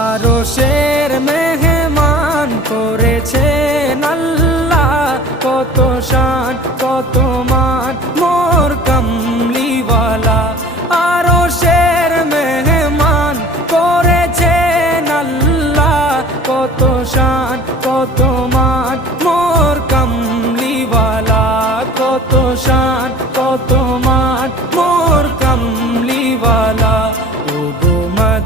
আরও শের মেহমান করেছে নাল্লা কত শান, কত মান, মোর কমলিওয়ালা। আরও শের মেহমান করেছে নাল্লা কত শান, কত মান, মোর কমলিওয়ালা। কত শান, কত মান